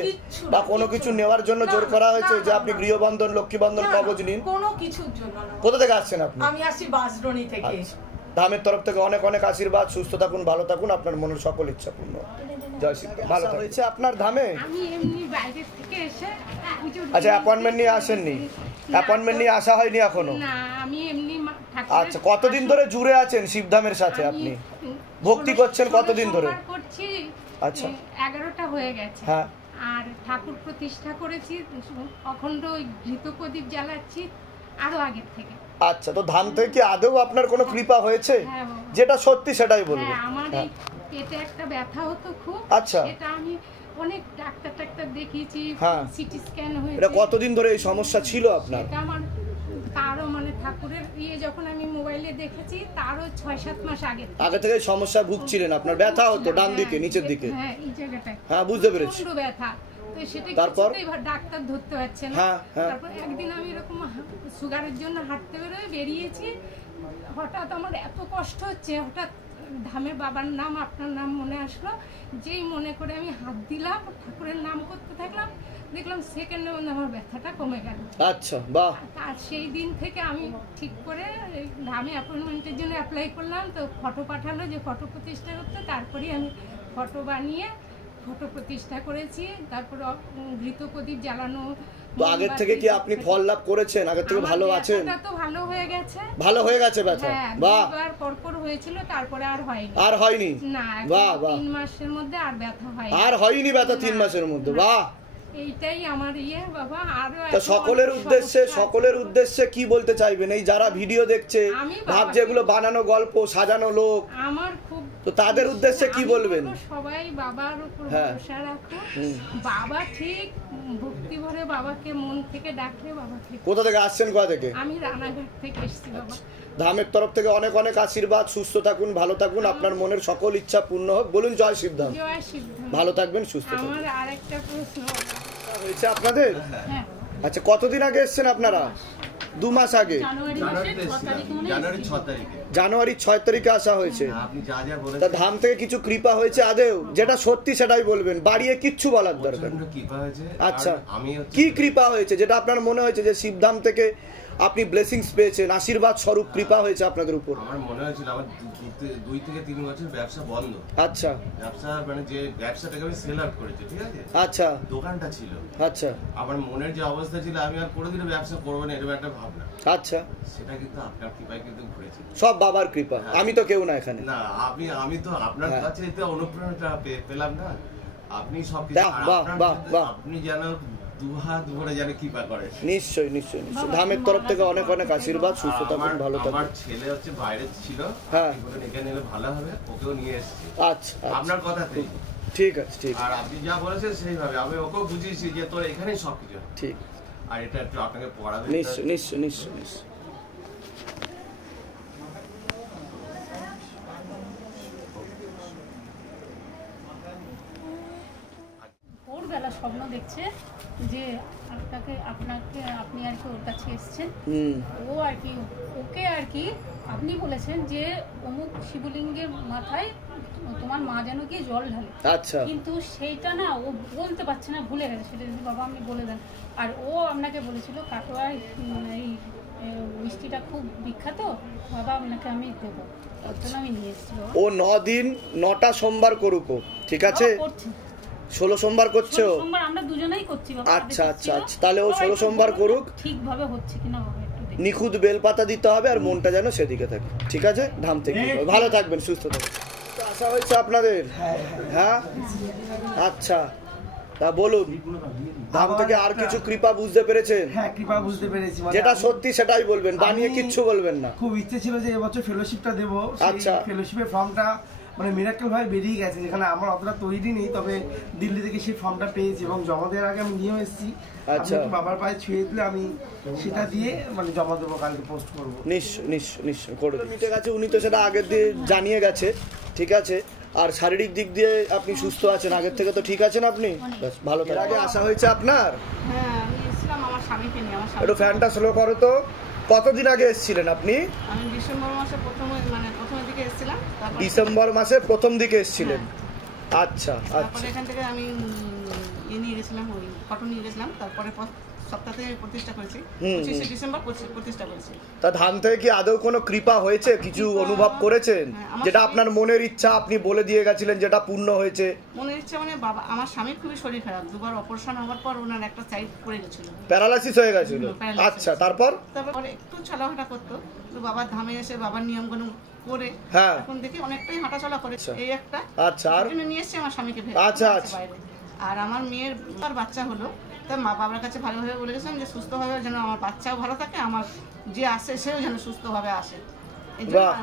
বা কোনো কিছু নেওয়ার জন্য জোর করা হয়েছে যে আপনি গৃহবন্ধন, লক্ষ্মীবন্ধন, কবজ নিন? কোনো কিছুর জন্য না। কোথা থেকে আসছেন আপনি? আমি আসি বাসডনি থেকে। ধামের তরফ থেকে অনেক অনেক আশীর্বাদ, সুস্থ থাকুন, ভালো থাকুন, আপনার মনের সকল ইচ্ছা পূর্ণ। জয় শ্রী। ভালো হয়েছে আপনার ধামে? আমি এমনি বাইরে থেকে এসে আচ্ছা, অ্যাপয়েন্টমেন্ট নিয়ে আসেননি? অ্যাপয়েন্টমেন্ট নিয়ে আসা হয়নি এখনো? না, আমি এমনি। আচ্ছা, কতদিন ধরে জুড়ে আছেন শিবধামের সাথে? আপনি ভক্তি করছেন কতদিন ধরে? করছি। আচ্ছা, 11টা হয়ে গেছে। হ্যাঁ। আর ঠাকুর প্রতিষ্ঠা করেছি, অখণ্ড ঘৃত প্রদীপ জ্বালাচ্ছি আরো আগের থেকে। আচ্ছা, তো ধাম থেকে কি আদৌ আপনার কোনো কৃপা হয়েছে? যেটা সত্যি সেটাই বলবো। আমার এই পেটে একটা ব্যথা হতো খুব। আচ্ছা, এটা আমি অনেক ডাক্তার দেখিয়েছি, সিটি স্ক্যান হয়েছে। এটা কতদিন ধরে এই সমস্যা ছিল আপনার? এটা আমার তারও মানে ঠাকুরের যখন আমি মোবাইলে দেখেছি তারও 6-7 মাস আগে থেকে সমস্যা ভুগছিলেন। আপনার ব্যথা হতো ডান দিকে, নিচের দিকে? হ্যাঁ, এই জায়গাটায়। হ্যাঁ, বুঝতে পেরেছি। প্রচন্ড ব্যথা। তো সেটা তারপর ডাক্তার ধরতে পারছে না। তারপর একদিন আমি এরকম সুগারের জন্য হাঁটতে বেরিয়েছি, হঠাৎ আমার এত কষ্ট হচ্ছে, হঠাৎ ধামে বাবার নাম, আপনার নাম মনে আসলো, যেই মনে করে আমি হাত দিলাম, ঠাকুরের নাম করতে থাকলাম, দেখলাম সেকেন্ডে আমার ব্যথাটা কমে গেল। আচ্ছা, বাহ। আর সেই দিন থেকে আমি ঠিক করে ধামে অ্যাপয়েন্টমেন্টের জন্য অ্যাপ্লাই করলাম। তো ফটো পাঠালো যে ফটো প্রতিষ্ঠা করতে, তারপরেই আমি ফটো বানিয়ে ফটো প্রতিষ্ঠা করেছি। তারপর ঘৃত প্রদীপ জ্বালানো। তো আগের থেকে কি আপনি ফল লাভ করেছেন? আগের থেকে ভালো আছেন? তো ভালো হয়ে গেছে। ভালো হয়ে গেছে ব্যথা? বাহ। দুবার পরপর হয়েছিল, তারপরে আর হয়নি। আর হয়নি? না, বাহ বাহ। 3 মাসের মধ্যে আর ব্যথা হয়নি। আর হয়নি ব্যথা 3 মাসের মধ্যে? বাহ। এইটাই আমার বাবা। আরো তো সকলের উদ্দেশ্যে কি বলতে চাইবেন? এই যারা ভিডিও দেখছে, ভাবছে এগুলো বানানো গল্প, সাজানো লোক, আমার খুব, তো তাদের উদ্দেশ্যে কি বলবেন? সবাই বাবার উপর ভরসা রাখো। বাবা ঠিক ভক্তি ভরে বাবাকে মন থেকে ডাকলে বাবা ঠিক। কোথা থেকে আসছেন? কোথা থেকে? আমি রানাঘাট থেকে এসেছি বাবা। ধামের তরফ থেকে অনেক অনেক আশীর্বাদ। সুস্থ থাকুন, ভালো থাকুন, আপনার মনের সকল ইচ্ছা পূর্ণ হোক। বলুন জয় শিবধাম। জয় শিবধাম। ভালো থাকবেন, সুস্থ থাকবেন। আমার আরেকটা প্রশ্ন হয়েছে আপনাদের? হ্যাঁ। আচ্ছা, কতদিন আগে এসেছেন আপনারা? 2 মাস আগে, জানুয়ারি 6 তারিখে আসা হয়েছে। তা ধাম থেকে কিছু কৃপা হয়েছে আদেও? যেটা সত্যি সেটাই বলবেন, বাড়িয়ে কিচ্ছু বলার দরকার। আচ্ছা, কি কৃপা হয়েছে যেটা আপনার মনে হয়েছে যে শিবধাম থেকে আপনি ব্লেসিংস পেয়েছেন, আশীর্বাদ স্বরূপ কৃপা হয়েছে আপনাদের উপর? আমার মনে হয়েছিল আমার 2 থেকে 3 বছর ব্যবসা বন্ধ। আচ্ছা। ব্যবসা মানে যে ব্যবসাটাকে আমি সেল আউট করেছি, ঠিক আছে? আচ্ছা। দোকানটা ছিল। আচ্ছা। আমার মনের যে অবস্থা ছিল আমি আর কোনোদিনও ব্যবসা করবো না এরকম একটা ভাবনা। আচ্ছা। সেটা কিন্তু আপনার কৃপায় কিন্তু ঘুরেছে। সব বাবার কৃপা। আমি তো কেউ না এখানে। না, আমি তো আপনার কাছে এতে অনুপ্রেরণা পেলাম না। আপনি সবকিছু আপনি যেন দুহাত ভরে যেন কৃপা করে। নিশ্চয়ই নিশ্চয়ই নিশ্চয়ই। ধামের তরফ থেকে অনেক অনেক আশীর্বাদ। সুস্থ থাকুন, ভালো থাকুন। আমার ছেলে হচ্ছে বাইরে ছিল, হ্যাঁ, এখানে এলে ভালো হবে, ওকেও নিয়ে এসেছি। আচ্ছা, আপনার কথাতেই। ঠিক আছে, ঠিক আছে। আর আপনি যা বলেছেন সেইভাবে আমি ওকেও বুঝিয়েছি যে তোর এখানেই সবকিছু ঠিক। আর এটা একটু আপনাকে পড়াবে। নিশ্চয় নিশ্চয় নিশ্চয় নিশ্চয়। ভোরবেলা স্বপ্ন দেখছে যে আপনি আর কি ওর কাছে এসছেন। ও আর কি ওকে আর কি আপনি বলেছেন যে অমুক শিবলিঙ্গের মাথায় তোমার মা যেন কি জল ঢালে। আচ্ছা। কিন্তু সেইটা না ও বলতে পারছে না, ভুলে গেছে। সেটা যদি বাবা আপনি বলে দেন। আর ও আপনাকে বলেছিল কাটোয়ার এই মিষ্টিটা খুব বিখ্যাত, বাবা আপনাকে আমি দেবো। আমি নিয়ে এসেছি। ও 9 দিন 9টা সোমবার করুক, ঠিক আছে? 16 সোমবার করছে ও? সোমবার আমরা দুজনেই করছি বাবা। আচ্ছা আচ্ছা আচ্ছা, তাহলে ও 16 সোমবার করুক। ঠিকভাবে হচ্ছে কিনা বাবা একটু দেখুন। নিখুঁত বেলপাতা দিতে হবে আর মনটা যেন সেদিকে থাকে, ঠিক আছে? ধাম থেকে ভালো থাকবেন, সুস্থ থাকবেন। আশা হয়েছে আপনাদের? হ্যাঁ, আচ্ছা। তা বলুন, ধাম থেকে আর কিছু কৃপা বুঝতে পেরেছেন? হ্যাঁ, কৃপা বুঝতে পেরেছি। যেটা সত্যি সেটাই বলবেন, বানিয়ে কিচ্ছু বলবেন না। খুব ইচ্ছে ছিল যে এবছর ফেলোশিপটা দেবো। আচ্ছা। ফেলোশিপের ফর্মটা মানে মিরাকেল ভাবে বেরিয়ে গেছে, যেখানে আমার অতটা তৈরি নেই, তবে দিল্লি থেকে সেই ফর্মটা পেয়েছি এবং জমা দেওয়ার আগে আমি নিয়েও এসেছি। আচ্ছা। বাবার পায়ে ছুঁয়ে দিলে আমি সেটা দিয়ে মানে জমা দেবো, কালকে পোস্ট করবো। নিশ্চয় নিশ্চয় নিশ্চয় করে দেবো। মিটে গেছে, উনি তো সেটা আগের দিয়ে জানিয়ে গেছে, ঠিক আছে? আর শারীরিক দিক দিয়ে আপনি সুস্থ আছেন, আগের থেকে তো ঠিক আছেন আপনি। ভালো থাকবেন। আগে আসা হয়েছে আপনার? হ্যাঁ, আমি এসেছিলাম আমার স্বামীকে নিয়ে। আমার স্বামী একটু ফ্যানটা স্লো করো তো। কতদিন আগে এসেছিলেন আপনি? আমি ডিসেম্বর মাসে প্রথম দিকে এসেছিলাম। ডিসেম্বর মাসে প্রথম দিকে এসেছিলেন? আচ্ছা আচ্ছা। তারপরে এখান থেকে আমি নিয়ে গেছিলাম, ওই ফটো নিয়ে গেছিলাম। তারপরে সপ্তাহে প্রতিষ্ঠা করেছি, 25শে ডিসেম্বর প্রতিষ্ঠা করেছি। তা ধাম থেকে কি আদৌ কোনো কৃপা হয়েছে? কিছু অনুভব করেছেন যেটা আপনার মনের ইচ্ছা আপনি বলে দিয়ে গেছিলেন, যেটা পূর্ণ হয়েছে? মনের ইচ্ছা মানে বাবা, আমার স্বামীর খুবই শরীর খারাপ। 2বার অপারেশন হওয়ার পর ওনার একটা সাইড পড়ে গেছিল, প্যারালাইসিস হয়ে গেছিল। আচ্ছা, তারপর একটু চলাফেরা করতো, তো বাবার ধামে এসে বাবার নিয়মকানুন করে এখন দেখি অনেকটাই হাঁটাচলা করে। এই একটা আচ্ছা, আর নিয়ে এসেছি আমার স্বামীকে। আচ্ছা আচ্ছা। আর আমার মেয়ের বাচ্চা হলো, তা মা বাবার কাছে ভালোভাবে বলে গেছিলাম যে সুস্থভাবে যেন আমার বাচ্চাও ভালো থাকে, আমার যে আসে সেও যেন সুস্থভাবে আসে।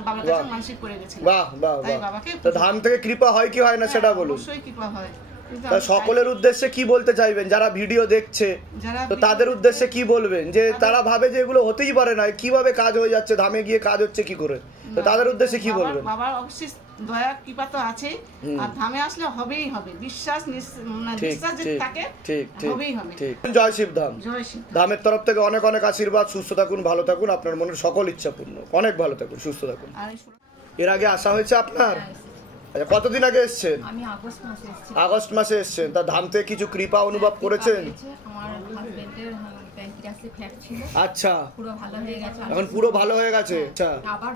বাবার কাছে মানসিক করে গেছিলাম। বাহ বাহ। তো ধাম থেকে কৃপা হয় কি হয় না সেটা বলুন। অবশ্যই কৃপা হয়। সকলের উদ্দেশ্যে কি বলতে চাইবেন যারা ভিডিও দেখছে? তো তাদের উদ্দেশ্যে কি বলবেন যে তারা ভাবে যে এগুলো হতেই পারে না, কিভাবে কাজ হয়ে যাচ্ছে, ধামে গিয়ে কাজ হচ্ছে কি করে? তো তাদের উদ্দেশ্যে কি বলবেন? বাবার অবশ্যই দয়া কৃপা তো আছেই, আর ধামে আসলে হবেই হবে। বিশ্বাস যদি থাকে হবেই হবে। জয় শিবধাম। ধামের তরফ থেকে অনেক অনেক আশীর্বাদ। সুস্থ থাকুন, ভালো থাকুন, আপনার মনের সকল ইচ্ছা পূর্ণ। অনেক ভালো থাকুন, সুস্থ থাকুন। এর আগে আসা হয়েছে আপনার? আচ্ছা, কতদিন আগে এসেছেন? আমি আগস্ট মাসে এসেছি। আগস্ট মাসে এসেছেন। তা ধাম থেকে কিছু কৃপা অনুভব করেছেন? আমার হাজবেন্ডের প্যানক্রিয়াসে ফ্যাট ছিল। আচ্ছা, পুরো ভালো হয়ে গেছে। এখন পুরো ভালো হয়ে গেছে। আচ্ছা, আবার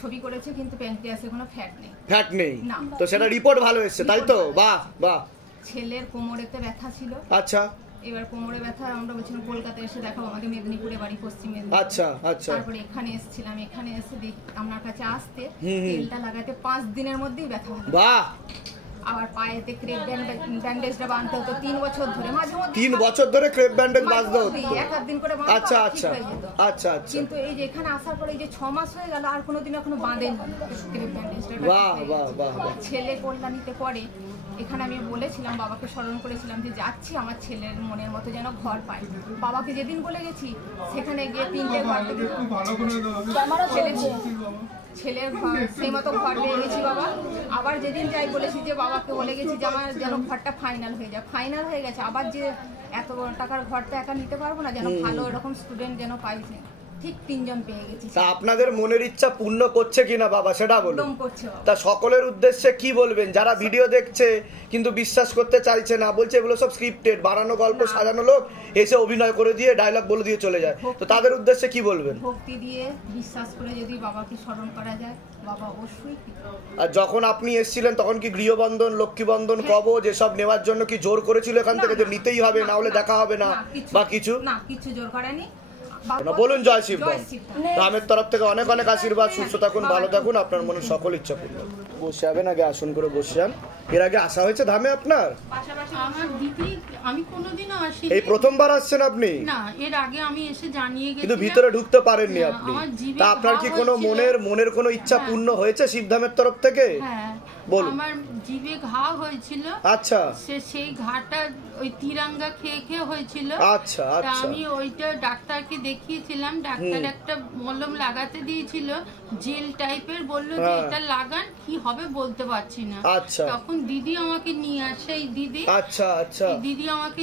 ছবি করেছে কিন্তু প্যানক্রিয়াসে কোনো ফ্যাট নেই। ফ্যাট নেই, তো সেটা রিপোর্ট ভালো এসেছে, তাই তো? বাহ বাহ। ছেলের কোমরেতে ব্যথা ছিল। আচ্ছা, এবার কোমরে ব্যথা আমরা বলছিলাম কলকাতায় এসে দেখাবো, আমাকে মেদিনীপুরে বাড়ি, পশ্চিম মেদিনীপুর। আচ্ছা আচ্ছা। তারপরে এখানে এসেছিলাম, এখানে এসে দেখি আপনার কাছে আসতে তেলটা লাগাতে 5 দিনের মধ্যেই ব্যথা হলো। বাহ। আবার পায়েতে ক্রেপ ব্যান্ডেজটা বাঁধতে হতো 3 বছর ধরে, মাঝে মধ্যে 3 বছর ধরে ক্রেপ ব্যান্ডেজ বাঁধতে হতো। এক দিন করে বাঁধতো। আচ্ছা আচ্ছা আচ্ছা আচ্ছা। কিন্তু এই যে এখানে আসার পরে এই যে 6 মাস হয়ে গেল আর কোনোদিন এখনো বাঁধেনি ক্রেপ ব্যান্ডেজটা। বাহ বাহ বাহ। ছেলে কল্যাণীতে পড়ে, এখানে আমি বলেছিলাম, বাবাকে স্মরণ করেছিলাম যে যাচ্ছি আমার ছেলের মনের মতো যেন ঘর পায়। বাবাকে যেদিন বলে গেছি সেখানে গিয়ে 3টে ঘর ছেলের ঘর সেই মতো ঘর পেয়ে গেছি বাবা। আবার যেদিন যাই বলেছি যে বাবাকে বলে গেছি যে আমার যেন ঘরটা ফাইনাল হয়ে যায়। ফাইনাল হয়ে গেছে, আবার যে এত টাকার ঘরটা একা নিতে পারবো না, যেন ভালো এরকম স্টুডেন্ট যেন পাইছে। ঠিক 3 জন পেয়ে গেছি। তা আপনাদের মনের ইচ্ছা পূর্ণ করছে কিনা বাবা সেটা বলুন। একদম করছে বাবা। তা সকলের উদ্দেশ্যে কি বলবেন যারা ভিডিও দেখছে কিন্তু বিশ্বাস করতে চাইছে না, বলছে এগুলো সব স্ক্রিপ্টেড, বানানো গল্প, সাজানো লোক এসে অভিনয় করে দিয়ে ডায়লগ বলে দিয়ে চলে যায়, তো তাদের উদ্দেশ্যে কি বলবেন? ভক্তি দিয়ে বিশ্বাস করে যদি বাবাকে স্মরণ করা যায়, বাবা অবশ্যই। আর যখন আপনি এসেছিলেন তখন কি গৃহবন্ধন, লক্ষ্মীবন্ধন, কবচ এসব নেওয়ার জন্য কি জোর করেছিল এখান থেকে যে নিতেই হবে, না হলে দেখা হবে না বা কিছু? না, কিছু জোর করেনি। বলুন জয় শিবধাম। ধামের তরফ থেকে অনেক অনেক আশীর্বাদ, সুস্থ থাকুন, ভালো থাকুন, আপনার মনের সকল ইচ্ছা পূর্ণ। বসে যাবেন, আগে আসন করে বসে যান। এর আগে আসা হয়েছে ধামে আপনার? আমার দিদি, আমি কোনোদিনও আসিনি। এই প্রথমবার আসছেন আপনি? না, এর আগে আমি এসে জানিয়ে গেছি, কিন্তু ভিতরে ঢুকতে পারেননি আপনি। তা আপনার কি কোনো মনের কোনো ইচ্ছা পূর্ণ হয়েছে শিবধামের তরফ থেকে? হ্যাঁ, আমার জিভে ঘা হয়েছিল। আচ্ছা, সেই ঘাটা ওই তিরাঙ্গা খেয়ে খেয়ে হয়েছিল। আচ্ছা আচ্ছা। আমি ওইটা ডাক্তারকে দেখিয়েছিলাম, ডাক্তার একটা মলম লাগাতে দিয়েছিল জেল টাইপের, বললো যে এটা লাগান, কি হবে বলতে পারছি না। আচ্ছা। তখন দিদি আমাকে নিয়ে আসে, এই দিদি, আচ্ছা আচ্ছা, দিদি আমাকে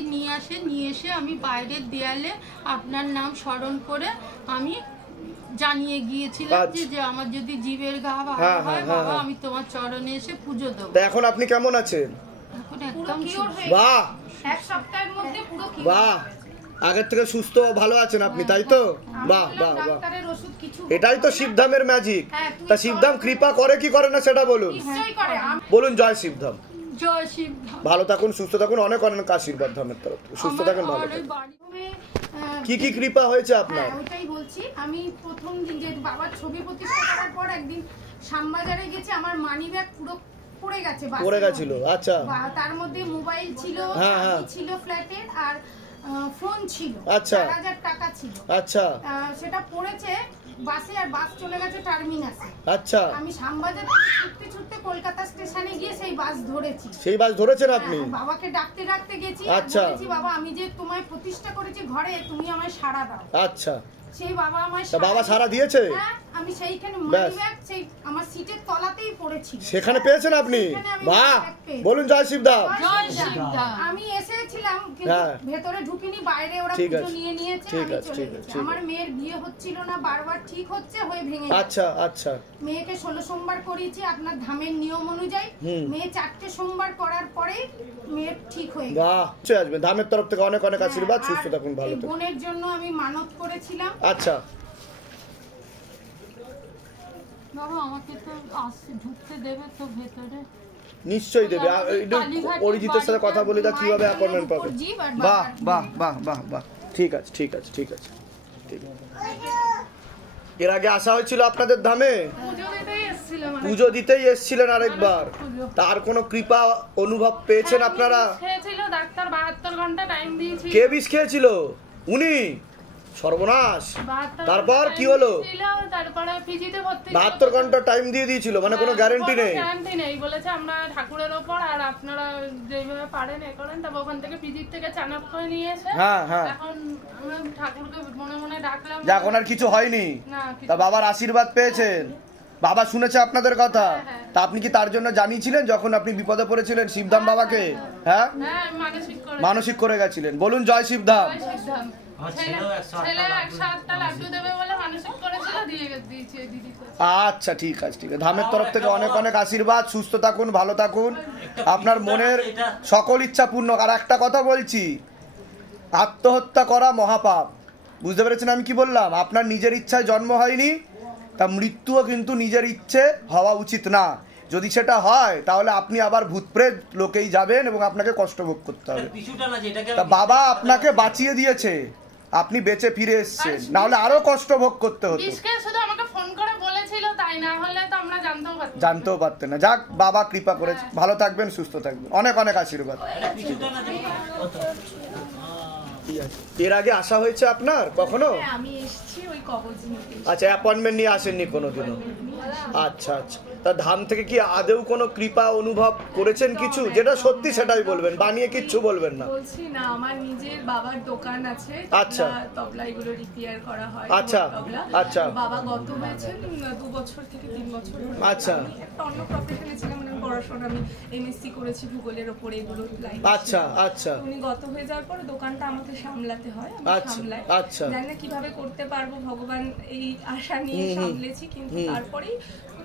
নিয়ে এসে আমি বাইরের দেয়ালে আপনার নাম স্মরণ করে আমি জানিয়ে গিয়েছিলাম যে আমার যদি জীবের ঘা ভালো হয় বাবা, আমি তোমার চরণে এসে পুজো দেবো। এখন আপনি কেমন আছেন? এখন একদম বাহ, 1 সপ্তাহের মধ্যে পুরো বাহ, আগের থেকে সুস্থ ভালো আছেন আপনি, তাই তো? বাহ বাহ বাহ, এটাই তো শিবধামের ম্যাজিক। তা শিবধাম কৃপা করে কি করে না সেটা বলুন। বলুন জয় শিবধাম। জয় শিবধাম। ভালো থাকুন, সুস্থ থাকুন, অনেক অনেক আশীর্বাদ ধামের তরফ থেকে। সুস্থ থাকুন, ভালো থাকুন। কি কি কৃপা হয়েছে আপনার? ওইটাই বলছি, আমি প্রথম দিন যে বাবার ছবি প্রতিষ্ঠা করার পর একদিন শ্যামবাজারে গেছি, আমার মানি ব্যাগ পুরো পড়ে গেছে, পড়ে গেছিল। আচ্ছা, তার মধ্যে মোবাইল ছিল, ছিল ফ্ল্যাটের, আর ফোন ছিল। আচ্ছা, 4000 টাকা ছিল। আচ্ছা, সেটা পড়েছে বাসে, আর বাস চলে গেছে টার্মিনাসে। আচ্ছা, আমি শ্যামবাজার ছুটতে ছুটতে কলকাতা স্টেশনে গিয়ে সেই বাস ধরেছি। সেই বাস ধরেছেন আপনি? বাবাকে ডাকতে ডাকতে গেছি, বলেছি বাবা আমি যে তোমায় প্রতিষ্ঠা করেছি ঘরে, তুমি আমায় সাড়া দাও। আচ্ছা, সেই বাবা আমায় বাবা সাড়া দিয়েছে? হ্যাঁ, আমি সেইখানে মানি ব্যাগ সেই আমার সিটের তলাতেই পড়েছি। সেখানে পেয়েছেন আপনি? বাহ, বলুন জয় শিবধাম। জয় শিবধাম। আমি এসেছিলাম কিন্তু ভেতরে ঢুকিনি, বাইরে ওরা পুজো নিয়ে নিয়েছে, আমি চলে গেছি। আমার মেয়ের বিয়ে হচ্ছিল না, বারবার ঠিক হচ্ছে, হয়ে ভেঙে যাচ্ছে। আচ্ছা আচ্ছা। মেয়েকে 16 সোমবার করিয়েছি আপনার ধামের নিয়ম অনুযায়ী। মেয়ে 4টে সোমবার করার পরে মেয়ে ঠিক হয়ে গেছে। বাহ, চলে আসবে। ধামের তরফ থেকে অনেক অনেক আশীর্বাদ, সুস্থ থাকুন, ভালো থাকুন। বোনের জন্য আমি মানত করেছিলাম। আচ্ছা, বাবা আমাকে তো ঢুকতে দেবে তো ভেতরে? নিশ্চয়ই দেবে। অরিজিতের সাথে কথা বলি, তা কিভাবে অ্যাপয়েন্টমেন্ট পাবে? বাহ বাহ বাহ বাহ বাহ, ঠিক আছে ঠিক আছে ঠিক আছে ঠিক আছে। এর আগে আসা হয়েছিল আপনাদের ধামে? পুজো দিতেই এসেছিলেন আরেকবার। তার কোনো কৃপা অনুভব পেয়েছেন আপনারা? ডাক্তার 72 ঘন্টা টাইম দিয়েছিল। কে বিষ খেয়েছিল? উনি? সর্বনাশ। তারপর কি হলো? তারপরে পিজিতে ভর্তি। 72 ঘন্টা টাইম দিয়ে দিয়েছিল, মানে কোনো গ্যারান্টি নেই? গ্যারান্টি নেই, বলেছে আমরা ঠাকুরের ওপর, আর আপনারা যেভাবে পারেন এ করেন। তারপর ওখান থেকে পিজির থেকে চানক করে নিয়ে এসে এখন আমরা ঠাকুরকে মনে মনে ডাকলাম। এখন আর কিছু হয়নি? তা বাবার আশীর্বাদ পেয়েছেন? বাবা শুনেছে আপনাদের কথা? তা আপনি কি তার জন্য জানিয়েছিলেন যখন আপনি বিপদে পড়েছিলেন শিবধাম বাবাকে? হ্যাঁ, মানসিক করে গেছিলেন। বলুন জয় শিবধাম। আচ্ছা ঠিক আছে, ঠিক আছে। ধামের তরফ থেকে অনেক অনেক আশীর্বাদ, সুস্থ থাকুন, ভালো থাকুন, আপনার মনের সকল ইচ্ছা পূর্ণ। আর একটা কথা বলছি, আত্মহত্যা করা মহাপাপ, বুঝতে পেরেছেন আমি কি বললাম? আপনার নিজের ইচ্ছায় জন্ম হয়নি, তা মৃত্যুও কিন্তু নিজের ইচ্ছে হওয়া উচিত না। যদি সেটা হয় তাহলে আপনি আবার ভূতপ্রেত লোকেই যাবেন এবং আপনাকে কষ্ট ভোগ করতে হবে। তা বাবা আপনাকে বাঁচিয়ে দিয়েছে, আপনি বেঁচে ফিরে এসেছেন, না হলে আরো কষ্ট ভোগ করতে হতো। জানতেও পারতেন না। যাক, বাবা কৃপা করেছে, ভালো থাকবেন, সুস্থ থাকবেন, অনেক অনেক আশীর্বাদ। এর আগে আসা হয়েছে আপনার কখনো? আমি এসেছি ওই কবজ নিতে। আচ্ছা, অ্যাপয়েন্টমেন্ট নিয়ে আসেননি কোনোদিনও? আচ্ছা আচ্ছা। তা ধাম থেকে কি আদেও কোনো কৃপা অনুভব করেছেন কিছু? যেটা সত্যি সেটাই বলবেন, বানিয়ে কিচ্ছু বলবেন না। বলছি না, আমার নিজের বাবার দোকান আছে, আচ্ছা, তবলা এগুলো রিপেয়ার করা হয়। আচ্ছা আচ্ছা। বাবা গত হয়েছে 2 বছর থেকে 3 বছর। আচ্ছা। একটা অন্য প্রফেশনে ছিলাম, মানে পড়াশোনা আমি এমএসসি করেছি ভূগোলের উপরে, এগুলো লাইন। আচ্ছা আচ্ছা। উনি গত হয়ে যাওয়ার পরে দোকানটা আমাকে সামলাতে হয়, আমি সামলাই। আচ্ছা। জানি না কিভাবে করতে পারবো, ভগবান এই আশা নিয়ে সামলেছি, কিন্তু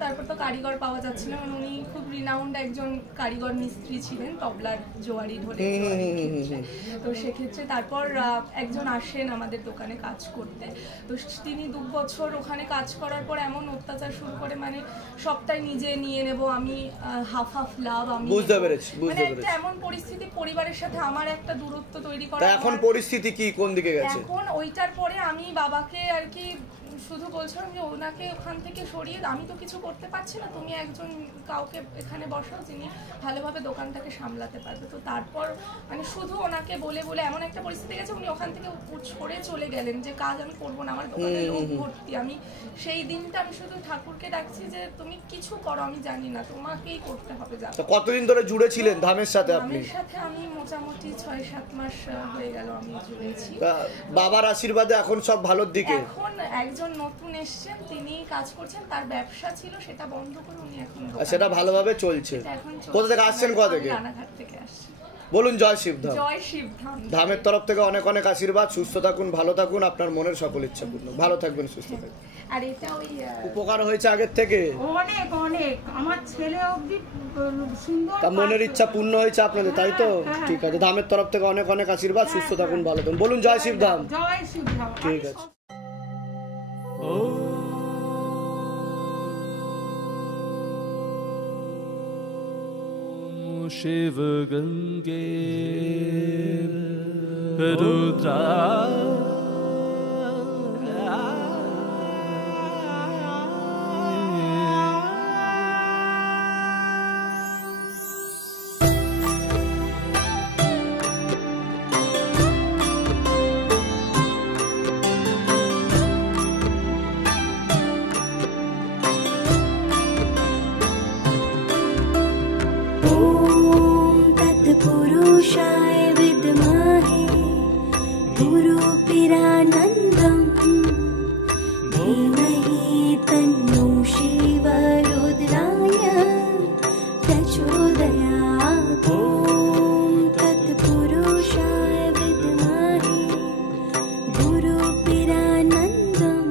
তারপর তো কারিগর পাওয়া যাচ্ছিল। উনি খুব রিনাউন্ড একজন কারিগর মিস্ত্রি ছিলেন, তবলার জোয়ারি ঢোলে। তো সেক্ষেত্রে তারপর একজন আসেন আমাদের দোকানে কাজ করতে। তো তিনি 2 বছর ওখানে কাজ করার পর এমন অত্যাচার শুরু করে, মানে সবটাই নিজে নিয়ে নেব, আমি হাফ লাভ, আমি বুঝতে পেরেছি। মানে একটা এমন পরিস্থিতি, পরিবারের সাথে আমার একটা দূরত্ব তৈরি করা। এখন পরিস্থিতি কি, কোন দিকে গেছে? এখন ওইটার পরে আমি বাবাকে আর কি শুধু বলছিলাম যে ওনাকে ওখান থেকে সরিয়ে, আমি তো কিছু করতে পারছি না, তুমি একজন কাউকে এখানে বসাও যিনি ভালোভাবে দোকানটাকে সামলাতে পারবে। তো তারপর মানে শুধু ওনাকে বলে বলে এমন একটা পরিস্থিতি গেছে, উনি ওখান থেকে সরে চলে গেলেন যে কাজ আমি করবো না, আমার দোকানে লোক ভর্তি। আমি সেই দিনটা আমি শুধু ঠাকুরকে ডাকছি যে তুমি কিছু করো, আমি জানি না, তোমাকেই করতে হবে। তো কতদিন ধরে জুড়ে ছিলেন ধামের সাথে আপনি? ধামের সাথে আমি মোটামুটি 6-7 মাস হয়ে গেল আমি জুড়েছি। বাবার আশীর্বাদে এখন সব ভালোর দিকে? এখন একজন নতুন এসেছেন, তিনি কাজ করছেন, তার ব্যবসা ছিল, সেটা বন্ধ করে উনি এখন সেটা ভালোভাবে চলছে। কোথা থেকে আসছেন? কোথা থেকে? রানাঘাট থেকে আসছি। বলুন জয় শিবধাম। জয় শিবধাম। ধামের তরফ থেকে অনেক অনেক আশীর্বাদ, সুস্থ থাকুন, ভালো থাকুন, আপনার মনের সকল ইচ্ছা পূর্ণ। ভালো থাকবেন, সুস্থ থাকবেন। আর এটা ওই উপকার হয়েছে আগের থেকে অনেক অনেক, আমার ছেলে অবধি সুন্দর, তা মনের ইচ্ছা পূর্ণ হয়েছে আপনাদের, তাই তো? ঠিক আছে, ধামের তরফ থেকে অনেক অনেক আশীর্বাদ, সুস্থ থাকুন, ভালো থাকুন। বলুন জয় শিবধাম। জয় শিবধাম। ঠিক আছে। शिव गंगे रुद्रा पुरुषाय विद्महे गुरुपिरानन्दं धीमहि तन्नो शिवरुद्राय प्रचोदयात्। ॐ तत्पुरुषाय विद्महे गुरुपिरानन्दं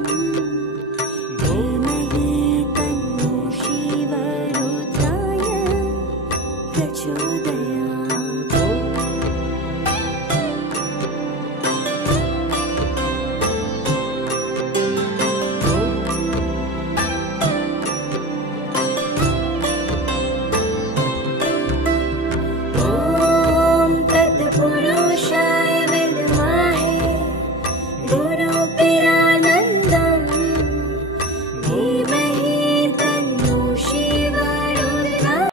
धीमहि तन्नो शिवरुद्राय प्रचोदयात्।